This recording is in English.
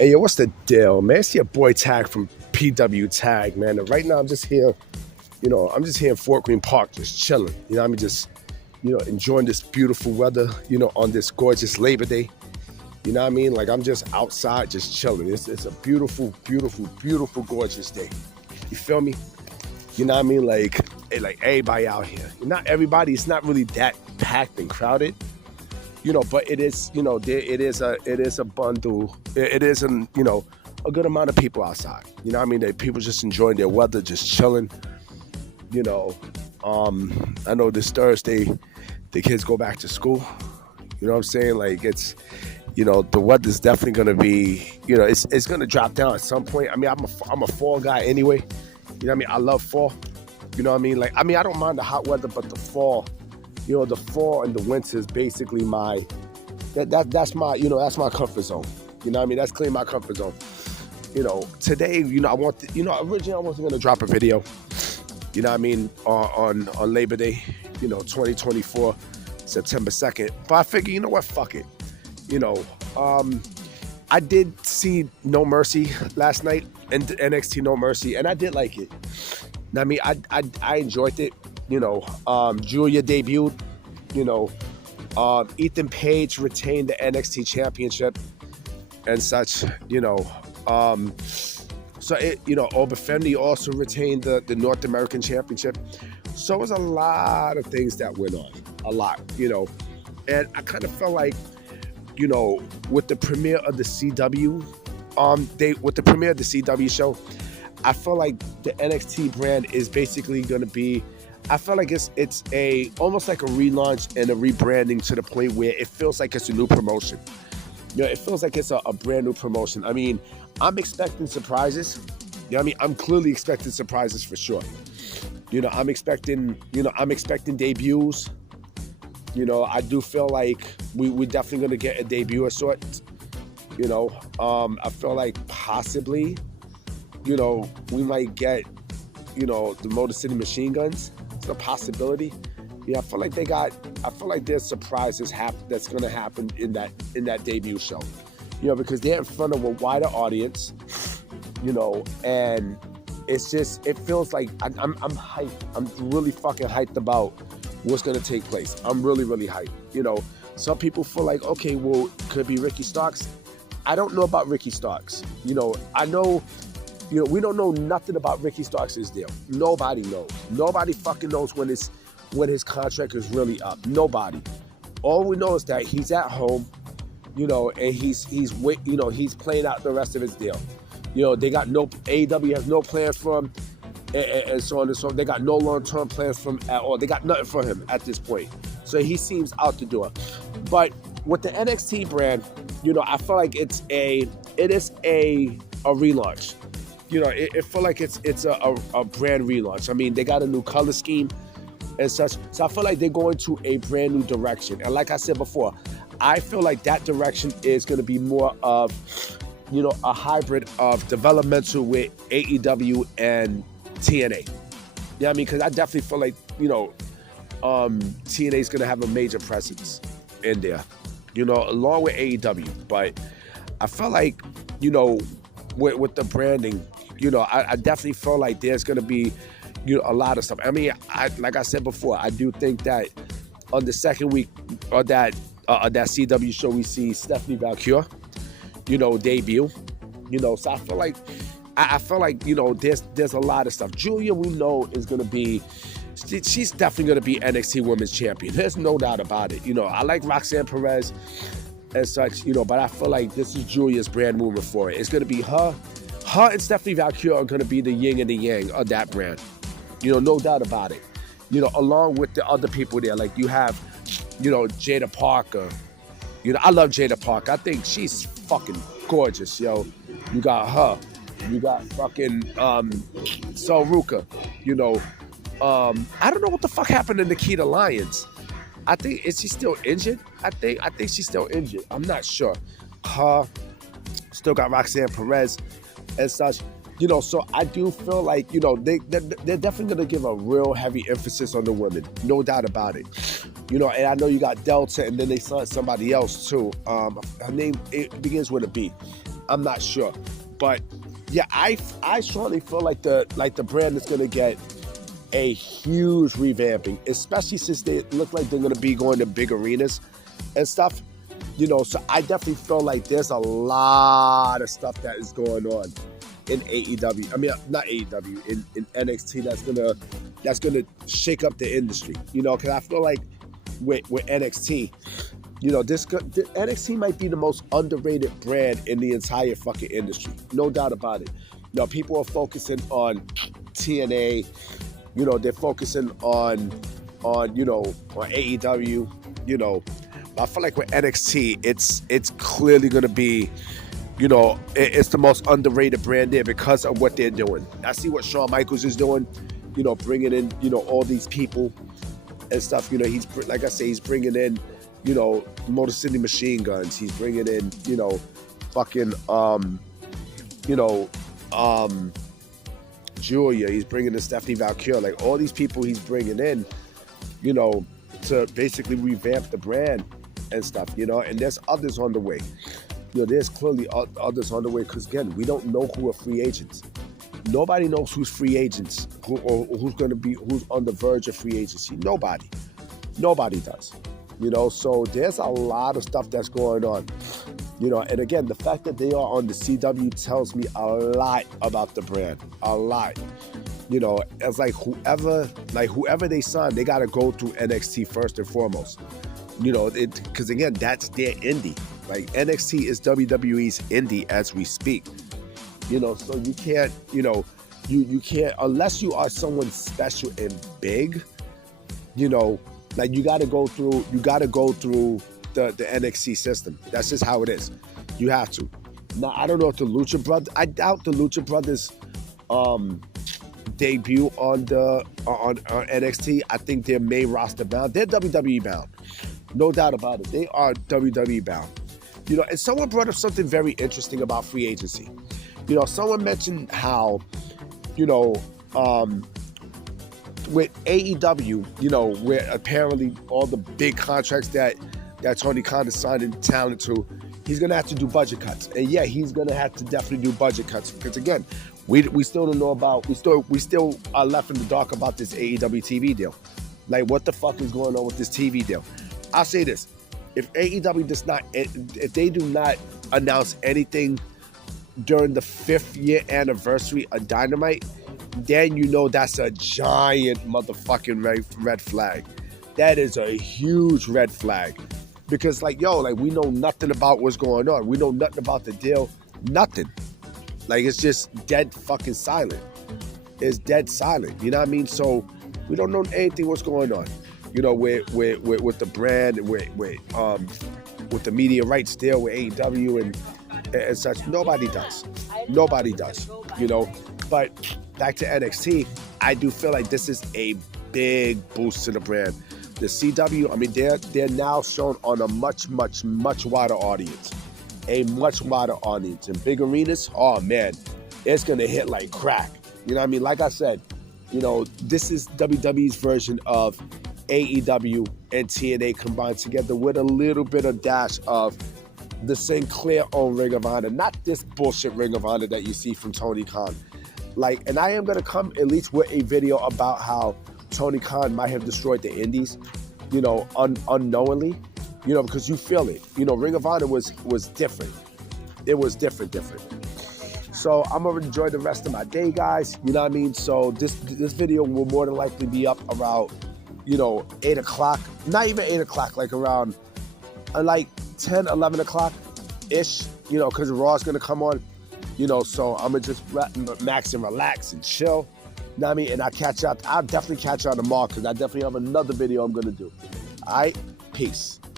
Hey, yo, what's the deal, man? It's your boy Tag from PW Tag, man. And right now, I'm just here, I'm just here in Fort Greene Park, just chilling. Just, enjoying this beautiful weather, on this gorgeous Labor Day. You know what I mean? Like, I'm just outside, just chilling. It's a beautiful, beautiful, beautiful, gorgeous day. You feel me? You know what I mean? Like everybody out here. Not everybody. It's not really that packed and crowded. But it is, it is a bundle. It is a good amount of people outside. You know what I mean? That people just enjoying their weather, just chilling. You know, I know this Thursday, the kids go back to school. You know what I'm saying? Like it's, the weather's definitely going to be, it's going to drop down at some point. I mean, I'm a fall guy anyway. You know what I mean? I love fall. You know what I mean? Like, I don't mind the hot weather, but the fall, the fall and the winter is basically that's my comfort zone. You know what I mean? That's clearly my comfort zone. Today, originally I wasn't going to drop a video, you know what I mean, on Labor Day, 2024, September 2nd. But I figured, you know what, fuck it. I did see No Mercy last night, and NXT No Mercy, and I did like it. I mean, I enjoyed it. Julia debuted. Ethan Page retained the NXT Championship and such. So Obafemi also retained the North American Championship. So it was a lot of things that went on, a lot. And I kind of felt like, with the premiere of the CW, with the premiere of the CW show, I feel like the NXT brand is basically going to be, I feel like it's almost like a relaunch and a rebranding to the point where it feels like it's a new promotion. It feels like it's a brand new promotion. I mean, I'm expecting surprises. I'm clearly expecting surprises for sure. I'm expecting debuts. I do feel like we're definitely going to get a debut of sorts. I feel like possibly, we might get, the Motor City Machine Guns. It's a possibility. I feel like there's surprises that's going to happen in that debut show. Because they're in front of a wider audience, and it feels like I'm hyped. I'm really fucking hyped about what's going to take place. I'm really, really hyped. Some people feel like, okay, well, could it be Ricky Starks? I don't know about Ricky Starks. I know, we don't know nothing about Ricky Starks' deal. Nobody knows. Nobody fucking knows when his contract is really up. Nobody. All we know is that he's at home, and he's playing out the rest of his deal. They got AEW has no plans for him, and so on and so on. They got no long-term plans for him at all. They got nothing for him at this point. So he seems out the door. But with the NXT brand, I feel like it is a relaunch. It feel like it's a brand relaunch. I mean, they got a new color scheme and such. So I feel like they're going to a brand new direction. And like I said before, I feel like that direction is going to be more of, a hybrid of developmental with AEW and TNA. Yeah, I mean, because I definitely feel like, TNA is going to have a major presence in there, along with AEW. But I feel like, with the branding, I definitely feel like there's going to be, a lot of stuff. I mean, like I said before, I do think that on the second week of that CW show, we see Stephanie Valkyrie, debut. So I feel like, there's a lot of stuff. Julia, we know, is going to be, she's definitely going to be NXT Women's Champion. There's no doubt about it. I like Roxanne Perez and such, but I feel like this is Julia's brand movement for it. It's going to be her and Stephanie Valkyrie are going to be the yin and the yang of that brand. No doubt about it. Along with the other people there, like you have, Jada Parker. I love Jada Parker. I think she's fucking gorgeous, yo. You got her. You got fucking Sol Ruka. I don't know what the fuck happened to Nikita Lyons. Is she still injured? I think she's still injured. I'm not sure. Her. Still got Roxanne Perez and such. So I do feel like, they're definitely going to give a real heavy emphasis on the women. No doubt about it. And I know you got Delta, and then they signed somebody else too. Her name, it begins with a B. I'm not sure. But yeah, I strongly feel like the brand is gonna get a huge revamping, especially since they look like they're gonna be going to big arenas and stuff. So I definitely feel like there's a lot of stuff that is going on in AEW. I mean, not AEW, in NXT that's gonna shake up the industry. Because I feel like with NXT, NXT might be the most underrated brand in the entire fucking industry, no doubt about it. People are focusing on TNA. They're focusing on AEW. I feel like with NXT, it's clearly gonna be, it's the most underrated brand there because of what they're doing. I see what Shawn Michaels is doing, bringing in, all these people and stuff. He's, like I say, he's bringing in, Motor City Machine Guns. He's bringing in, fucking, Julia. He's bringing in Stephanie Valkyrie. Like, all these people he's bringing in, to basically revamp the brand and stuff, and there's others on the way. There's clearly others on the way because, again, we don't know who are free agents. Nobody knows who's free agents, who's on the verge of free agency. Nobody does. So there's a lot of stuff that's going on. And again, the fact that they are on the CW tells me a lot about the brand. A lot. It's like whoever they sign, they got to go through NXT first and foremost. Because again, that's their indie. Like, NXT is WWE's indie as we speak. So you can't, you can't, unless you are someone special and big, like you got to go through the NXT system. That's just how it is. You have to. Now, I don't know if the Lucha Brothers, I doubt the Lucha Brothers debut on NXT. I think they're main roster bound. They're WWE bound. No doubt about it. They are WWE bound. And someone brought up something very interesting about free agency. Someone mentioned how, with AEW, where apparently all the big contracts that Tony Khan is signing talent to, he's going to have to do budget cuts. And yeah, he's going to have to definitely do budget cuts because, again, we still don't know about, we still are left in the dark about this AEW TV deal. Like, what the fuck is going on with this TV deal? I'll say this. If AEW if they do not announce anything during the 5th year anniversary of Dynamite, then that's a giant motherfucking red flag. That is a huge red flag. Because, we know nothing about what's going on. We know nothing about the deal. Nothing. Like, it's just dead fucking silent. It's dead silent. You know what I mean? So, we don't know anything what's going on. With the brand, with the media rights deal with AEW and such. Nobody does. But back to NXT, I do feel like this is a big boost to the brand. The CW, I mean, they're now shown on a much, much, much wider audience. A much wider audience. In big arenas, oh man, it's gonna hit like crack. You know what I mean? Like I said, this is WWE's version of AEW and TNA combined together with a little bit of dash of the Sinclair-owned Ring of Honor, not this bullshit Ring of Honor that you see from Tony Khan. And I am going to come at least with a video about how Tony Khan might have destroyed the indies, unknowingly, because you feel it. Ring of Honor was different. It was different. So I'm going to enjoy the rest of my day, guys. You know what I mean? So this video will more than likely be up around 8 o'clock, not even 8 o'clock, like around 10, 11 o'clock-ish, because Raw is going to come on, so I'm going to just max and relax and chill, you know what I mean? And I'll definitely catch y'all tomorrow because I definitely have another video I'm going to do. All right? Peace.